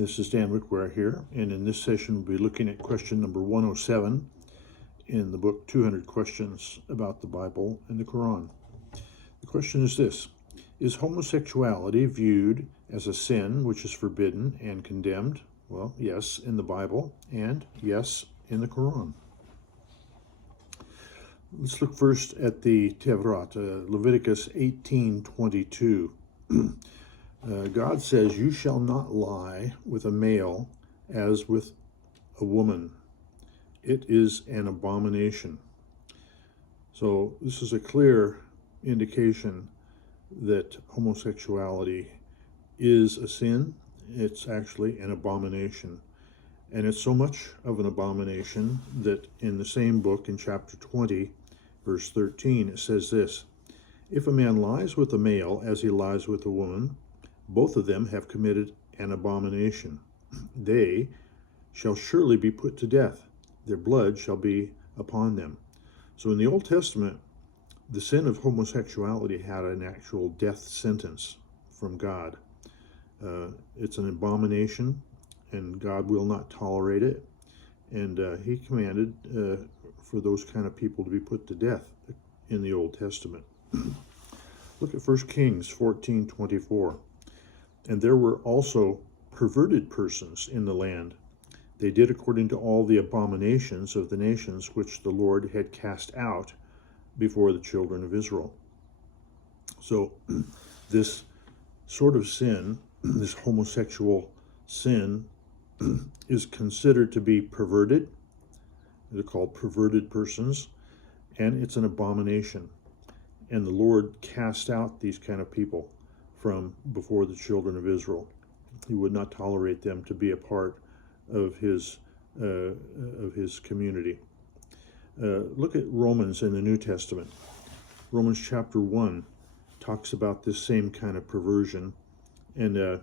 This is Dan Wickware here, and in this session we'll be looking at question number 107 in the book 200 Questions About the Bible and the Qur'an. The question is this: is homosexuality viewed as a sin which is forbidden and condemned? Well, yes, in the Bible, and yes, in the Qur'an. Let's look first at the Tevrat, Leviticus 18:22. God says, "You shall not lie with a male as with a woman. It is an abomination." So this is a clear indication that homosexuality is a sin. It's actually an abomination. And it's so much of an abomination that in the same book, in chapter 20, verse 13, it says this: "If a man lies with a male as he lies with a woman, both of them have committed an abomination. They shall surely be put to death. Their blood shall be upon them." So in the Old Testament, the sin of homosexuality had an actual death sentence from God. It's an abomination, and God will not tolerate it. And he commanded for those kind of people to be put to death in the Old Testament. Look at 1 Kings 14:24. "And there were also perverted persons in the land. They did according to all the abominations of the nations which the Lord had cast out before the children of Israel." So this sort of sin, this homosexual sin, is considered to be perverted. They're called perverted persons, and it's an abomination. And the Lord cast out these kind of people from before the children of Israel. He would not tolerate them to be a part of his community. Look at Romans in the New Testament. Romans chapter 1 talks about this same kind of perversion, and it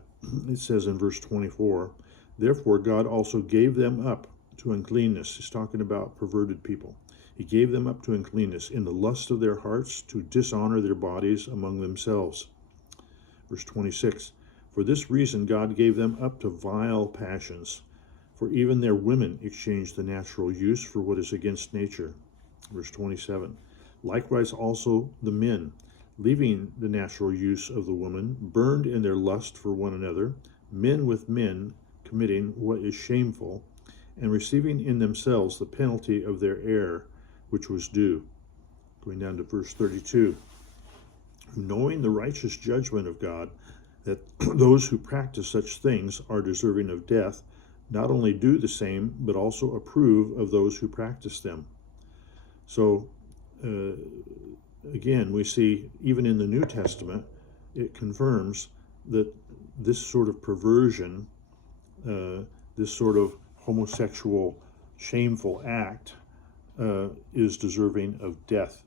says in verse 24, "Therefore God also gave them up to uncleanness." He's talking about perverted people. "He gave them up to uncleanness in the lust of their hearts, to dishonor their bodies among themselves." Verse 26, "For this reason God gave them up to vile passions, for even their women exchanged the natural use for what is against nature." Verse 27, "Likewise also the men, leaving the natural use of the woman, burned in their lust for one another, men with men committing what is shameful, and receiving in themselves the penalty of their error, which was due." Going down to verse 32, "Knowing the righteous judgment of God, that those who practice such things are deserving of death, not only do the same, but also approve of those who practice them." So, again, we see even in the New Testament, it confirms that this sort of perversion, this sort of homosexual, shameful act is deserving of death.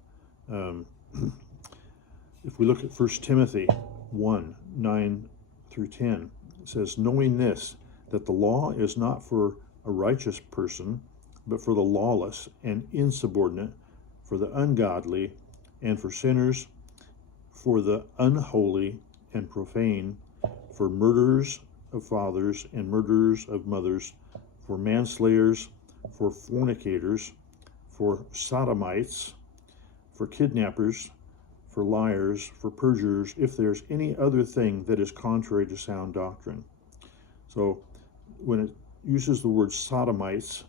If we look at 1 Timothy 1:9-10, it says, "Knowing this, that the law is not for a righteous person, but for the lawless and insubordinate, for the ungodly, and for sinners, for the unholy and profane, for murderers of fathers and murderers of mothers, for manslayers, for fornicators, for sodomites, for kidnappers, for liars, for perjurers, if there's any other thing that is contrary to sound doctrine." So when it uses the word sodomites,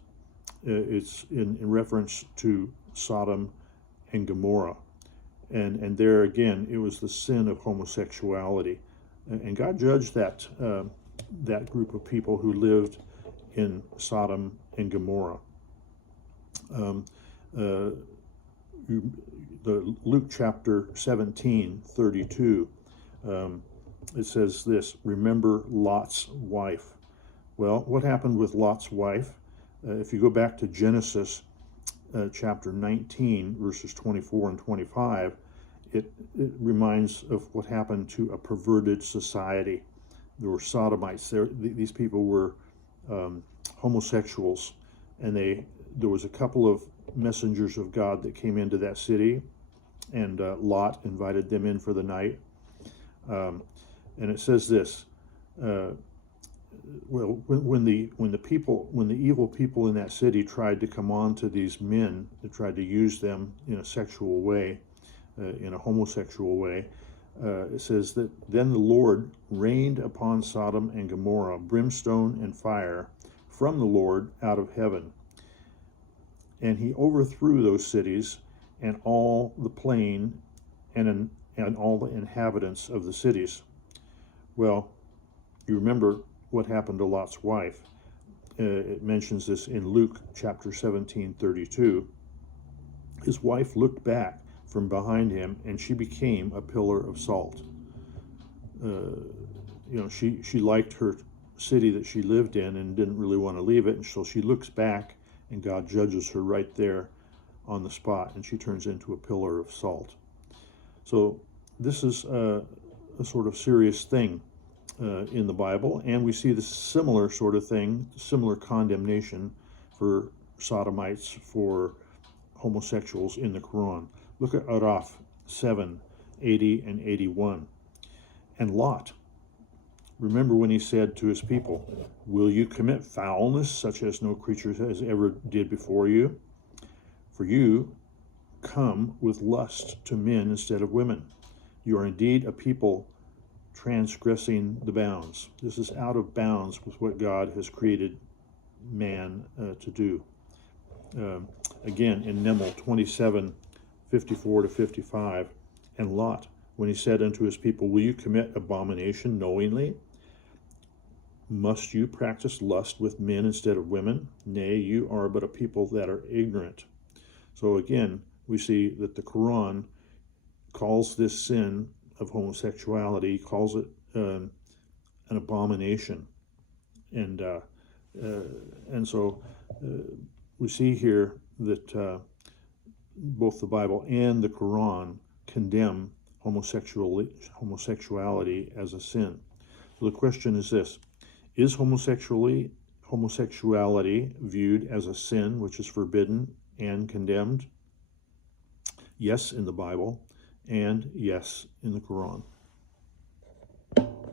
it's in reference to Sodom and Gomorrah. And there again, it was the sin of homosexuality. And God judged that group of people who lived in Sodom and Gomorrah. The Luke chapter 17:32, it says this: "Remember Lot's wife." Well, what happened with Lot's wife? If you go back to Genesis chapter 19, verses 24 and 25, it reminds of what happened to a perverted society. There were sodomites. These people were homosexuals, and there was a couple of messengers of God that came into that city, and Lot invited them in for the night. And it says this, well, when the evil people in that city tried to come on to these men, they tried to use them in a sexual way, in a homosexual way. It says that then the Lord rained upon Sodom and Gomorrah brimstone and fire from the Lord out of heaven, and he overthrew those cities and all the plain and all the inhabitants of the cities. Well, you remember what happened to Lot's wife. It mentions this in Luke chapter 17:32. His wife looked back from behind him, and she became a pillar of salt. She liked her city that she lived in and didn't really want to leave it, and so she looks back, and God judges her right there on the spot, and she turns into a pillar of salt. So this is a sort of serious thing in the Bible, and we see the similar sort of thing, similar condemnation for sodomites, for homosexuals in the Qur'an. Look at Araf 7:80 and 81. And Lot, remember when he said to his people, "Will you commit foulness such as no creature has ever did before you? For you come with lust to men instead of women. You are indeed a people transgressing the bounds." This is out of bounds with what God has created man to do. Again, in Nemel 27:54 to 55, and Lot, when he said unto his people, "Will you commit abomination knowingly? Must you practice lust with men instead of women? Nay, you are but a people that are ignorant." So again, we see that the Quran calls this sin of homosexuality, calls it an abomination, and so we see here that both the Bible and the Quran condemn homosexuality as a sin. So the question is this: is homosexuality viewed as a sin which is forbidden and condemned? Yes, in the Bible, and yes, in the Quran.